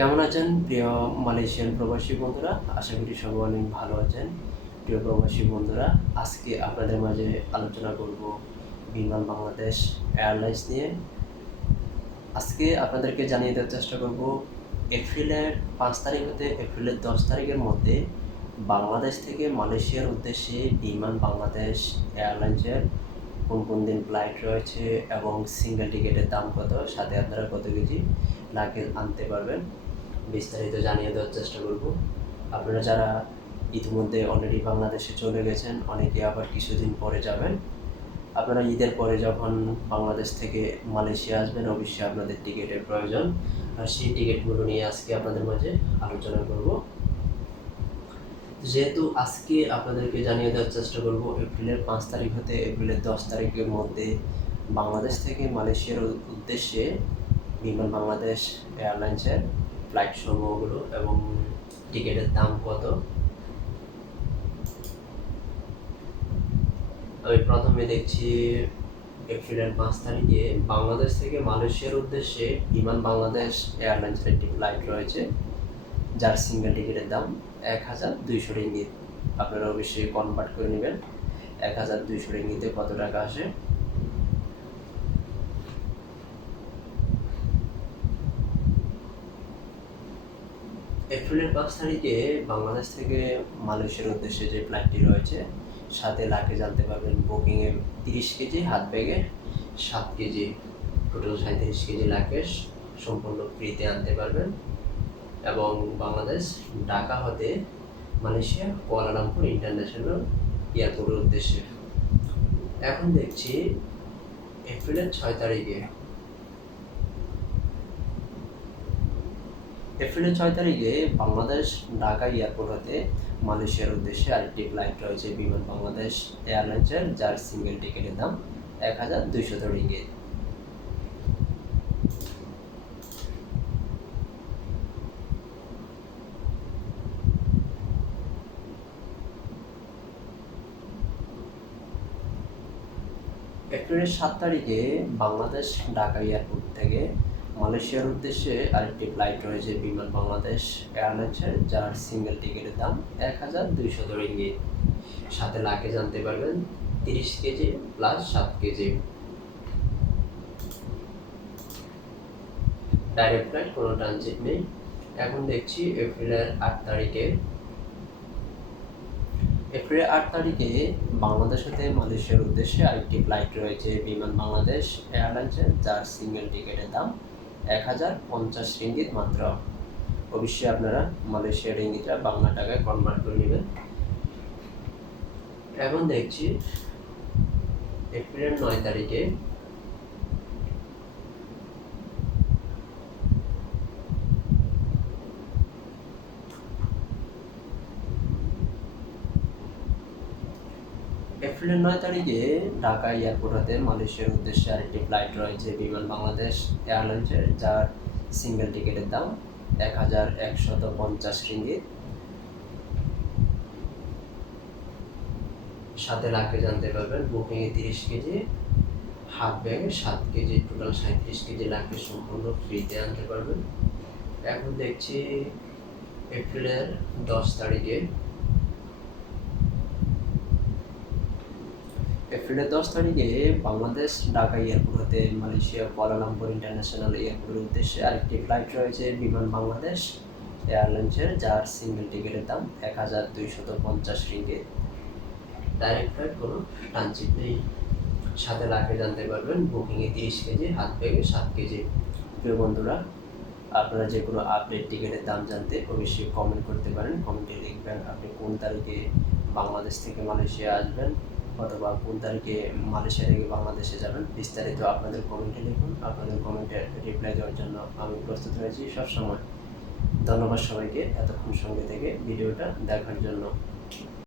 কেমন আছেন প্রিয় মালয়েশিয়ান প্রবাসী বন্ধুরা? আশা করি সবাই অনেক ভালো আছেন। প্রিয় প্রবাসী বন্ধুরা, আজকে আপনাদের মাঝে আলোচনা করব বিমান বাংলাদেশ এয়ারলাইন্স নিয়ে। আজকে আপনাদেরকে জানিয়ে দেওয়ার চেষ্টা করব এপ্রিলের 5 তারিখ হতে এপ্রিলের 10 তারিখের মধ্যে বাংলাদেশ থেকে মালয়েশিয়ার উদ্দেশ্যে বিমান বাংলাদেশ এয়ারলাইন্সের কোন কোন দিন ফ্লাইট রয়েছে এবং সিঙ্গেল টিকিটের দাম কত, সাথে আপনারা কত কেজি লাগেজ আনতে পারবেন, বিস্তারিত জানিয়ে দেওয়ার চেষ্টা করব। আপনারা যারা ইতিমধ্যে অলরেডি বাংলাদেশে চলে গেছেন, অনেকে আবার কিছুদিন পরে যাবেন, আপনারা ঈদের পরে যখন বাংলাদেশ থেকে মালয়েশিয়া আসবেন, অবশ্যই আপনাদের টিকিটের প্রয়োজন। আর সেই টিকিটগুলো নিয়ে আজকে আপনাদের মাঝে আলোচনা করব। যেহেতু আজকে আপনাদেরকে জানিয়ে দেওয়ার চেষ্টা করব এপ্রিলের 5 তারিখ হতে এপ্রিলের 10 তারিখের মধ্যে বাংলাদেশ থেকে মালয়েশিয়ার উদ্দেশ্যে বিমান বাংলাদেশ এয়ারলাইন্সের ফ্লাইট সমূহগুলো এবং টিকিটের দাম কত। আমি প্রথমে দেখছি এপ্রিলের 5 তারিখে বাংলাদেশ থেকে মালয়েশিয়ার উদ্দেশ্যে বিমান বাংলাদেশ এয়ারলাইন্সের একটি ফ্লাইট রয়েছে, যার সিঙ্গেল টিকিটের দাম 1200 রিঙ্গিত। আপনারা অবশ্যই কনভার্ট করে নেবেন 1200 রিঙ্গিতে কত টাকা আসে। এপ্রিলের 5 তারিখে বাংলাদেশ থেকে মালয়েশিয়ার উদ্দেশ্যে যে ফ্লাইটটি রয়েছে, সাথে লাগেজ জানতে পারবেন বুকিংয়ে 30 কেজি, হাত ব্যাগে 7 কেজি, টোটাল 37 কেজি লাগেজ সম্পূর্ণ ফ্রিতে আনতে পারবেন এবং বাংলাদেশ ঢাকা হতে মালয়েশিয়া কুয়ালালামপুর ইন্টারন্যাশনাল এয়ারপোর্টের উদ্দেশ্যে। এখন দেখছি এপ্রিলের 6 তারিখে বাংলাদেশ ঢাকা এয়ারপোর্ট হতে মালয়েশিয়ার উদ্দেশ্যে আরেকটি ফ্লাইট রয়েছে বিমান বাংলাদেশ এয়ারলাইন্সের, যার সিঙ্গেল টিকিটের দাম 1200 রিঙ্গিত। এপ্রিলের 7 তারিখে বাংলাদেশ ঢাকা এয়ারপোর্ট থেকে মালয়েশিয়ার উদ্দেশ্যে আরেকটি ফ্লাইট রয়েছে বিমান বাংলাদেশ এয়ারলাইন্সের, যার সিঙ্গেল টিকিটের দাম 1200 রিঙ্গিত। সাথে লাগেজ আনতে পারবেন 30 KG plus 7 KG. Direct flight, কোনো ট্রানজিট নেই। এখন দেখছি এপ্রিলের 8 তারিখে বাংলাদেশ হতে মালয়েশিয়ার উদ্দেশ্যে আরেকটি ফ্লাইট রয়েছে বিমান বাংলাদেশ এয়ারলাইন্সের, যার সিঙ্গেল টিকিটের দাম 1050 রিঙ্গিত মাত্র। অবশ্যই আপনারা মালয়েশিয়ার রিঙ্গিতটা বাংলা টাকায় কনভার্ট করে নেবেন। এখন দেখছি এপ্রিলের 9 তারিখে ঢাকা এয়ারপোর্ট হতে মালয়েশিয়ার উদ্দেশ্যে আরেকটি ফ্লাইট রয়েছে বিমান বাংলাদেশ এয়ারলাইন্সের, যার সিঙ্গেল টিকিটের দাম 1150 রিঙ্গিত। সাথে লাগেজ জানতে পারবেন বুকিংয়ে 30 কেজি, হাত ব্যাগে 7 কেজি, টোটাল 37 কেজি লাগেজ সম্পূর্ণ ফ্রিতে আনতে পারবেন। এখন দেখছি এপ্রিলের 10 তারিখে বাংলাদেশ ঢাকা এয়ারপোর্ট হতে মালয়েশিয়া কুয়ালালামপুর ইন্টারন্যাশনাল এয়ারপোর্টের উদ্দেশ্যে আরেকটি ফ্লাইট রয়েছে বিমান বাংলাদেশ এয়ারলাইন্সের, যার সিঙ্গেল টিকিটের দাম 1250 রিঙ্গিত। ডাইরেক্ট ফ্লাইট, কোনো ট্রানজিট নেই। সাথে লাগেজ জানতে পারবেন বুকিংয়ে 30 কেজি, হাত ব্যাগে 7 কেজি। প্রিয় বন্ধুরা, আপনারা যে কোনো আপডেট টিকিটের দাম জানতে অবশ্যই কমেন্ট করতে পারেন। কমেন্টে লিখবেন আপনি কোন তারিখে বাংলাদেশ থেকে মালয়েশিয়া আসবেন অথবা কোন তারিখে মালয়েশিয়া থেকে বাংলাদেশে যাবেন। বিস্তারিত আপনাদের কমেন্টে লিখুন। আপনাদের কমেন্টে রিপ্লাই দেওয়ার জন্য আমি প্রস্তুত রয়েছি সবসময়। ধন্যবাদ সবাইকে এতক্ষণ সঙ্গে থেকে ভিডিওটা দেখার জন্য।